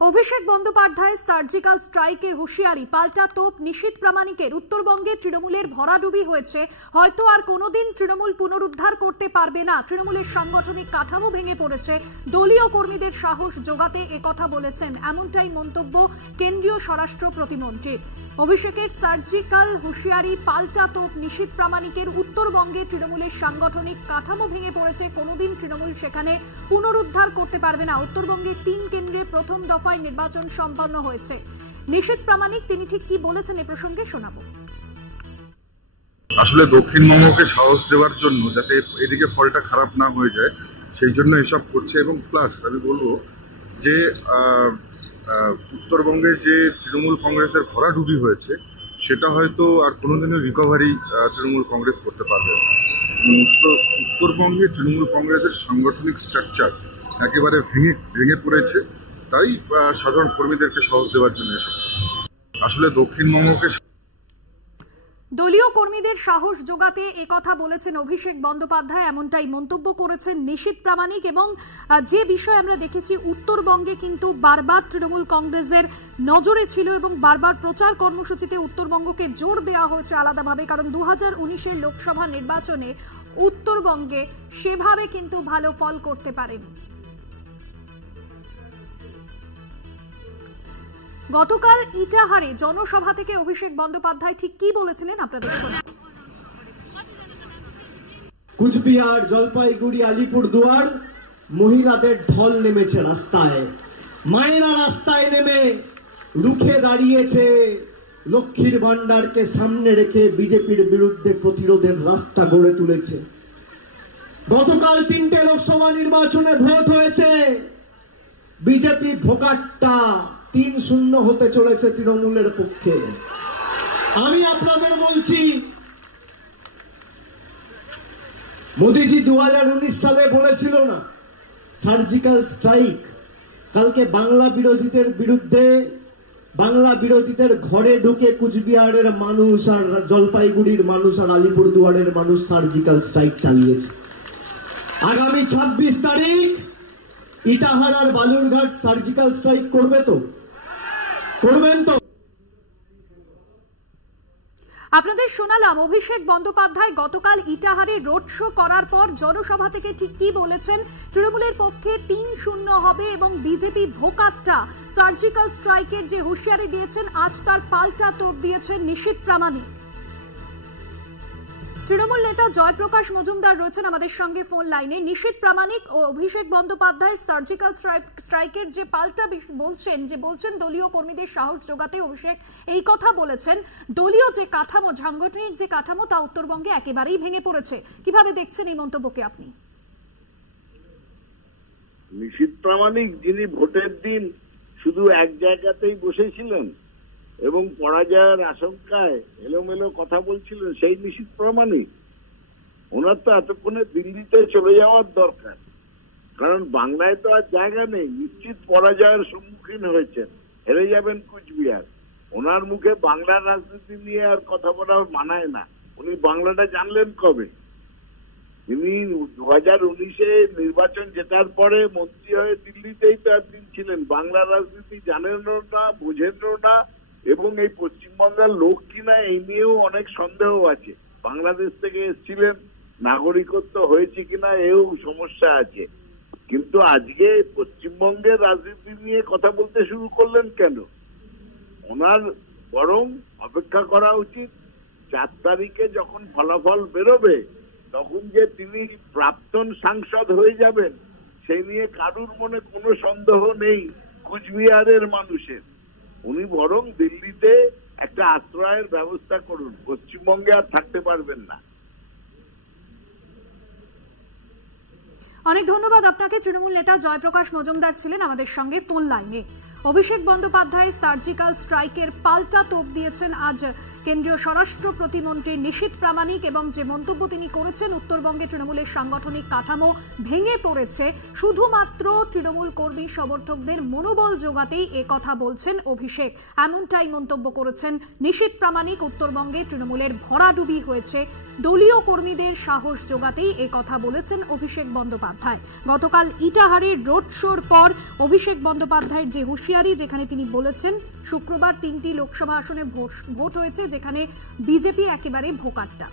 Abhishek Bandyopadhyay surgical স্ট্রাইকের হুঁশিয়ারি, পাল্টা তোপ নিশীথ প্রামাণিকের। উত্তরবঙ্গে তৃণমূলের ভরাডুবি হয়েছে, হয়তো আর কোনোদিন তৃণমূল পুনরুদ্ধার করতে পারবে না। তৃণমূলের সাংগঠনিক কাঠামো ভেঙে পড়েছে, দলীয় কর্মীদের সাহস জোগাতে একথা বলেছেন, এমনটাই মন্তব্য কেন্দ্রীয় স্বরাষ্ট্র প্রতিমন্ত্রীর। অভিষেকের সার্জিক্যাল হুঁশিয়ারি, পাল্টা তোপ নিশীথ প্রামাণিকের। উত্তরবঙ্গে তৃণমূলের সাংগঠনিক কাঠামো ভেঙে পড়েছে, কোনোদিন তৃণমূল সেখানে পুনরুদ্ধার করতে পারবে না। উত্তরবঙ্গে 3 কেন্দ্রে প্রথম দফায় নির্বাচন সম্পন্ন হয়েছে। নিশীথ প্রামাণিক তিনি ঠিক কি বলেছেন এ প্রসঙ্গে শোনাবো। আসলে দক্ষিণবঙ্গকে সাহস দেওয়ার জন্য, যাতে এদিকে ফলটা খারাপ না হয়ে যায়, সেই জন্য এসব করছে। এবং প্লাস আমি বলবো যে উত্তরবঙ্গে যে তৃণমূল কংগ্রেসের ভরাডুবি হয়েছে, সেটা হয়তো আর কোনোদিনও রিকভারি তৃণমূল কংগ্রেস করতে পারবে না। উত্তরবঙ্গে তৃণমূল কংগ্রেসের সাংগঠনিক স্ট্রাকচার একেবারে ভেঙে পড়েছে, তাই সাধারণ কর্মীদেরকে সাহস দেওয়ার জন্য এসব করছে। আসলে দক্ষিণবঙ্গকে দলীয় কর্মীদের সাহস জোগাতে একথা বলেছেন অভিষেক বন্দ্যোপাধ্যায়, এমনটাই মন্তব্য করেছেন নিশীথ প্রামাণিক। এবং যে বিষয় আমরা দেখেছি, উত্তরবঙ্গে কিন্তু বারবার তৃণমূল কংগ্রেসের নজরে ছিল এবং বারবার প্রচার কর্মসূচিতে উত্তরবঙ্গকে জোর দেওয়া হয়েছে আলাদাভাবে, কারণ 2019-এর লোকসভা নির্বাচনে উত্তরবঙ্গে সেভাবে কিন্তু ভালো ফল করতে পারেনি। গতকাল ইটাহারে জনসভা থেকে অভিষেক বন্দ্যোপাধ্যায় ঠিক কি বলেছিলেন আপনাদের শোনাব। কুচবিহার, জলপাইগুড়ি, আলিপুরদুয়ার মহিলাদের ঢল নেমেছে রাস্তায়। মায়েরা রাস্তায় নেমে রুখে দাঁড়িয়েছে, লক্ষ্মীর ভান্ডারকে সামনে রেখে বিজেপির বিরুদ্ধে প্রতিরোধের রাস্তা গড়ে তুলেছে। গতকাল 3টে লোকসভা নির্বাচনে ভোট হয়েছে, বিজেপি ভোকাটটা 3-0 হতে চলেছে তৃণমূলের পক্ষে। আমি আপনাদের বলছি, মোদিজি 2019 সালে বলেছিল না সার্জিক্যাল স্ট্রাইক, কালকে বাংলা বিরোধীদের বিরুদ্ধে, বাংলা বিরোধীদের ঘরে ঢুকে কুচবিহারের মানুষ আর জলপাইগুড়ির মানুষ আর আলিপুরদুয়ারের মানুষ সার্জিক্যাল স্ট্রাইক চালিয়েছে। আগামী 26 তারিখ ইটাহার আর বালুরঘাট সার্জিক্যাল স্ট্রাইক করবে তো? করবেন তো? আপনাদের শোনালাম অভিষেক বন্দ্যোপাধ্যায় গতকাল ইটাহারে রোড শো করার পর জনসভা থেকে ঠিক কি বলেছেন। তৃণমূলের পক্ষে 3-0 হবে এবং বিজেপি ভোকাট্টা। সার্জিক্যাল স্ট্রাইকের যে হুঁশিয়ারি দিয়েছেন, আজ তার পাল্টা তোপ দিয়েছেন নিশীথ প্রামাণিক। তৃণমূল নেতা জয়প্রকাশ মজুমদার রয়েছেন আমাদের সঙ্গে ফোন লাইনে। নিশীথ প্রামাণিক ও অভিষেক বন্দ্যোপাধ্যায়ের সার্জিক্যাল স্ট্রাইকের যে পাল্টা বলছেন দলীয় কর্মীদের সাহস জোগাতে অভিষেক এই কথা বলেছেন। দলীয় যে কাঠামো, সাংগঠনিক যে কাঠামো, তা উত্তরবঙ্গে একেবারেই ভেঙে পড়েছে। কিভাবে দেখছেন এই মন্তব্যকে আপনি? নিশীথ প্রামাণিক, যিনি ভোটের দিন শুধু এক জায়গাতেই বসেছিলেন এবং পরাজয়ের আশঙ্কায় এলোমেলো কথা বলছিলেন, সেই নিশীথ প্রামাণিক। ওনার তো এতক্ষণে দিল্লিতে চলে যাওয়ার দরকার, কারণ বাংলায় তো আর জায়গা নেই। নিশ্চিত পরাজয়ের সম্মুখীন হয়েছেন, হেরে যাবেন কুচবিহার। ওনার মুখে বাংলার রাজনীতি নিয়ে আর কথা বলা মানায় না। উনি বাংলাটা জানলেন কবে? তিনি 2019-এ নির্বাচন জেতার পরে মন্ত্রী হয়ে দিল্লিতেই তো একদিন ছিলেন। বাংলার রাজনীতি জানেনও না, বোঝেনও না, এবং এই পশ্চিমবঙ্গের লোক কিনা এই নিয়েও অনেক সন্দেহ আছে। বাংলাদেশ থেকে এসেছিলেন, নাগরিকত্ব হয়েছে কিনা এও সমস্যা আছে। কিন্তু আজকে পশ্চিমবঙ্গের রাজনীতি নিয়ে কথা বলতে শুরু করলেন কেন? ওনার বরং অপেক্ষা করা উচিত। 4 তারিখে যখন ফলাফল বেরোবে, তখন যে তিনি প্রাক্তন সাংসদ হয়ে যাবেন সেই নিয়ে কারুর মনে কোনো সন্দেহ নেই কুচবিহারের মানুষের। উনি বরং দিল্লিতে একটা আশ্রয়ের ব্যবস্থা করুন, পশ্চিমবঙ্গে আর থাকতে পারবেন না। অনেক ধন্যবাদ আপনাকে। তৃণমূল নেতা জয়প্রকাশ মজুমদার ছিলেন আমাদের সঙ্গে ফোন লাইনে। অভিষেক বন্দ্যোপাধ্যায়ের সার্জিক্যাল স্ট্রাইকের পাল্টা তোপ দিয়েছেন আজ কেন্দ্রীয় স্বরাষ্ট্র প্রতিমন্ত্রী নিশীথ প্রামাণিক, এবং যে মন্তব্য তিনি করেছেন, উত্তরবঙ্গে তৃণমূলের সাংগঠনিক কাঠামো ভেঙে পড়েছে, শুধুমাত্র তৃণমূল কর্মী সমর্থকদের মনোবল জোগাতেই একথা বলছেন অভিষেক, এমনটাই মন্তব্য করেছেন নিশীথ প্রামাণিক। উত্তরবঙ্গে তৃণমূলের ভরাডুবি হয়েছে, দলীয় কর্মীদের সাহস জোগাতেই একথা বলেছেন অভিষেক বন্দ্যোপাধ্যায়। গতকাল ইটাহারের রোড শোর পর অভিষেক বন্দ্যোপাধ্যায়ের যে হুঁশিয়ারি হুঁশিয়ারি, যেখানে তিনি বলেছেন শুক্রবার 3টি লোকসভা আসনে ভোট হয়েছে যেখানে বিজেপি একেবারে ভোকাট্টা।